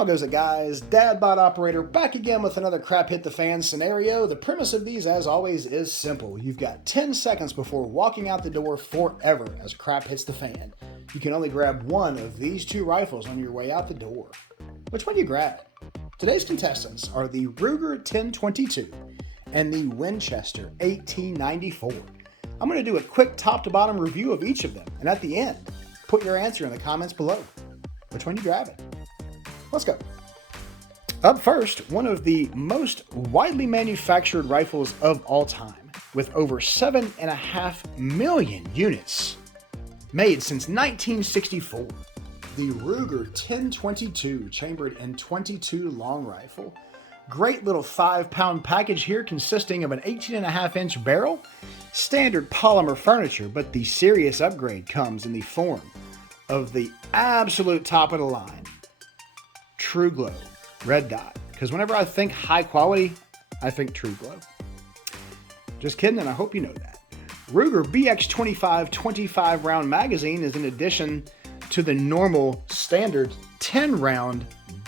How goes it, guys? Dadbot Operator back again with another crap hit the fan scenario. The premise of these, as always, is simple. You've got 10 seconds before walking out the door forever as crap hits the fan. You can only grab one of these two rifles on your way out the door. Which one do you grab? Today's contestants are the Ruger 1022 and the Winchester 1894. I'm going to do a quick top to bottom review of each of them, and at the end, put your answer in the comments below. Which one do you grab? Let's go. Up first, one of the most widely manufactured rifles of all time, with over 7.5 million units made since 1964. The Ruger 1022 chambered in .22 long rifle. Great little 5-pound package here consisting of an 18.5-inch barrel, standard polymer furniture, but the serious upgrade comes in the form of the absolute top of the line True Glow red dot, because whenever I think high quality, I think True Glow. Just kidding, and I hope you know that. Ruger BX25 25 round magazine is in addition to the normal standard 10 round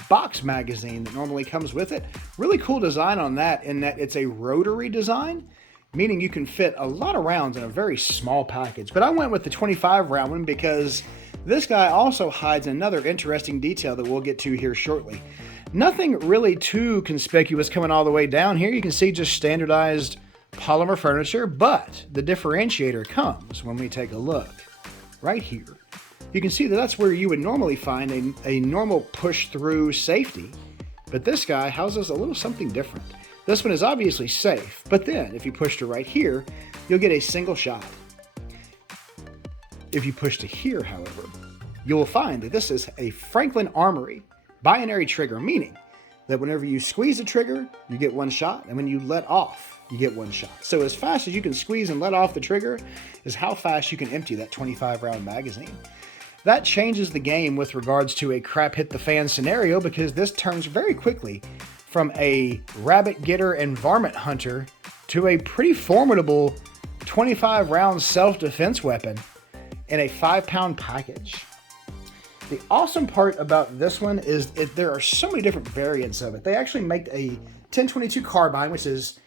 box magazine that normally comes with it. Really cool design on that, in that it's a rotary design, meaning you can fit a lot of rounds in a very small package. But I went with the 25 round one because this guy also hides another interesting detail that we'll get to here shortly. Nothing really too conspicuous coming all the way down here. You can see just standardized polymer furniture, but the differentiator comes when we take a look right here. You can see that that's where you would normally find a normal push-through safety, but this guy houses a little something different. This one is obviously safe, but then if you push to right here, you'll get a single shot. If you push to here, however, you will find that this is a Franklin Armory binary trigger, meaning that whenever you squeeze the trigger, you get one shot, and when you let off, you get one shot. So as fast as you can squeeze and let off the trigger is how fast you can empty that 25 round magazine. That changes the game with regards to a crap hit the fan scenario, because this turns very quickly from a rabbit getter and varmint hunter to a pretty formidable 25 round self-defense weapon in a 5-pound package. The awesome part about this one is there are so many different variants of it. They actually make a 1022 carbine, which is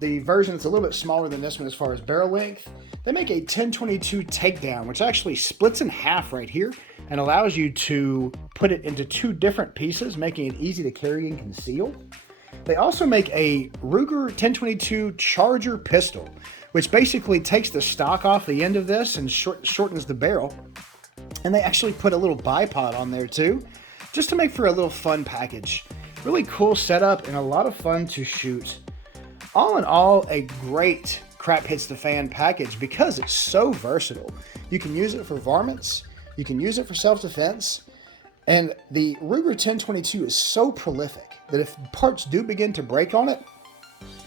the version that's a little bit smaller than this one as far as barrel length. They make a 1022 takedown, which actually splits in half right here and allows you to put it into two different pieces, making it easy to carry and conceal. They also make a Ruger 1022 Charger pistol, which basically takes the stock off the end of this and shortens the barrel. And they actually put a little bipod on there too, just to make for a little fun package. Really cool setup and a lot of fun to shoot. All in all, a great crap hits the fan package because it's so versatile. You can use it for varmints, you can use it for self-defense, and the Ruger 1022 is so prolific that if parts do begin to break on it,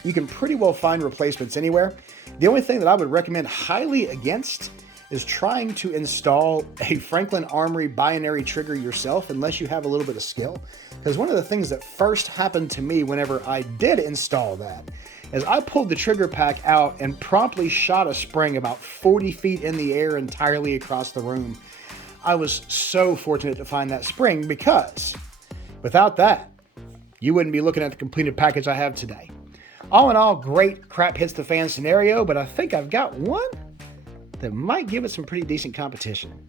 you can pretty well find replacements anywhere. The only thing that I would recommend highly against is trying to install a Franklin Armory binary trigger yourself unless you have a little bit of skill. Because one of the things that first happened to me whenever I did install that is I pulled the trigger pack out and promptly shot a spring about 40 feet in the air entirely across the room. I was so fortunate to find that spring, because without that, you wouldn't be looking at the completed package I have today. All in all, great crap hits the fan scenario, but I think I've got one that might give it some pretty decent competition.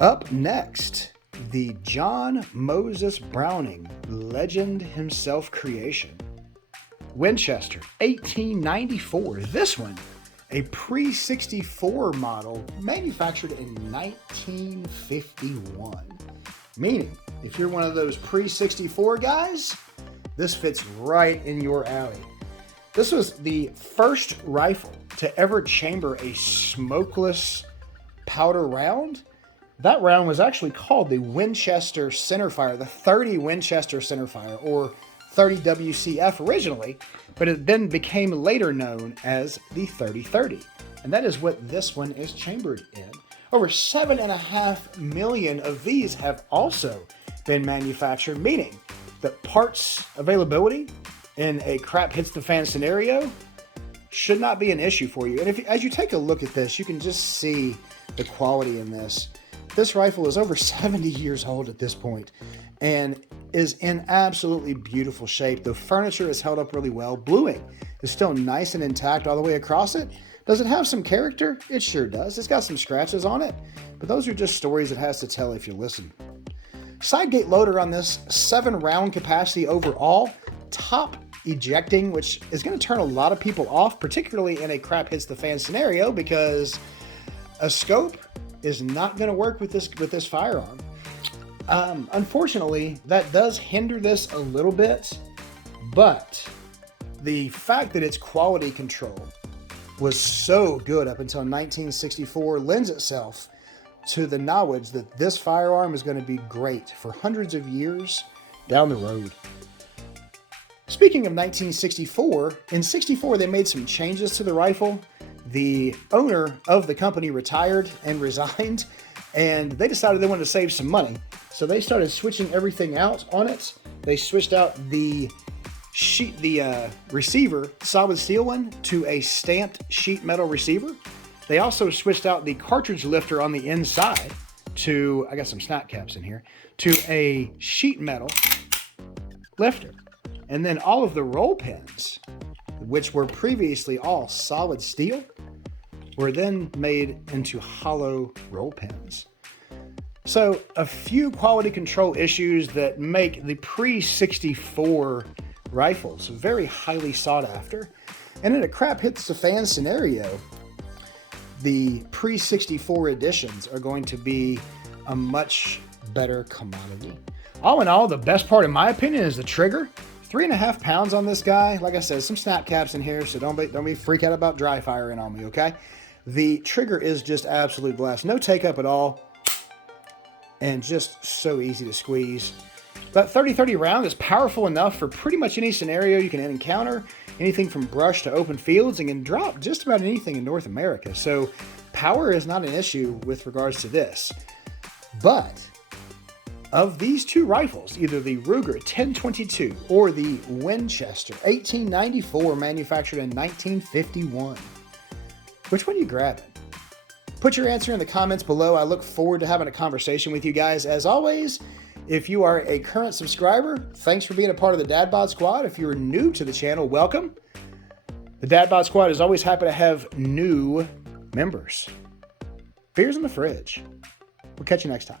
Up next, the John Moses Browning legend himself creation. Winchester 1894. This one, a pre-64 model manufactured in 1951. Meaning, if you're one of those pre-64 guys, this fits right in your alley. This was the first rifle to ever chamber a smokeless powder round. That round was actually called the Winchester centerfire, the 30 Winchester centerfire, or 30 WCF originally, but it then became later known as the 3030. And that is what this one is chambered in. Over 7.5 million of these have also been manufactured, meaning that parts availability in a crap hits the fan scenario should not be an issue for you. And as you take a look at this, you can just see the quality in this. This rifle is over 70 years old at this point and is in absolutely beautiful shape. The furniture is held up really well. Bluing is still nice and intact all the way across it. Does it have some character? It sure does. It's got some scratches on it, but those are just stories it has to tell if you listen. Side gate loader on this, 7-round capacity overall, top ejecting, which is going to turn a lot of people off, particularly in a crap hits the fan scenario, because a scope is not going to work with this firearm. Unfortunately, that does hinder this a little bit, but the fact that its quality control was so good up until 1964 lends itself to the knowledge that this firearm is going to be great for hundreds of years down the road. Speaking of 1964, in 64 they made some changes to the rifle. The owner of the company retired and resigned, and they decided they wanted to save some money. So they started switching everything out on it. They switched out the receiver, solid steel one, to a stamped sheet metal receiver. They also switched out the cartridge lifter on the inside to, I got some snap caps in here, to a sheet metal lifter. And then all of the roll pins, which were previously all solid steel, were then made into hollow roll pins. So a few quality control issues that make the pre-64 rifles very highly sought after. And in a crap hits the fan scenario, the pre-64 editions are going to be a much better commodity. All in all, the best part, in my opinion, is the trigger. 3.5 pounds on this guy. Like I said, some snap caps in here, so don't be freak out about dry firing on me, okay? The trigger is just absolute blast. No take up at all, and just so easy to squeeze. That 30-30 round is powerful enough for pretty much any scenario you can encounter, anything from brush to open fields, and can drop just about anything in North America. So power is not an issue with regards to this. But of these two rifles, either the Ruger 1022 or the Winchester 1894, manufactured in 1951, which one are you grabbing? Put your answer in the comments below. I look forward to having a conversation with you guys. As always, if you are a current subscriber, thanks for being a part of the Dad Bod Squad. If you're new to the channel, welcome. The Dad Bod Squad is always happy to have new members. Beers in the fridge. We'll catch you next time.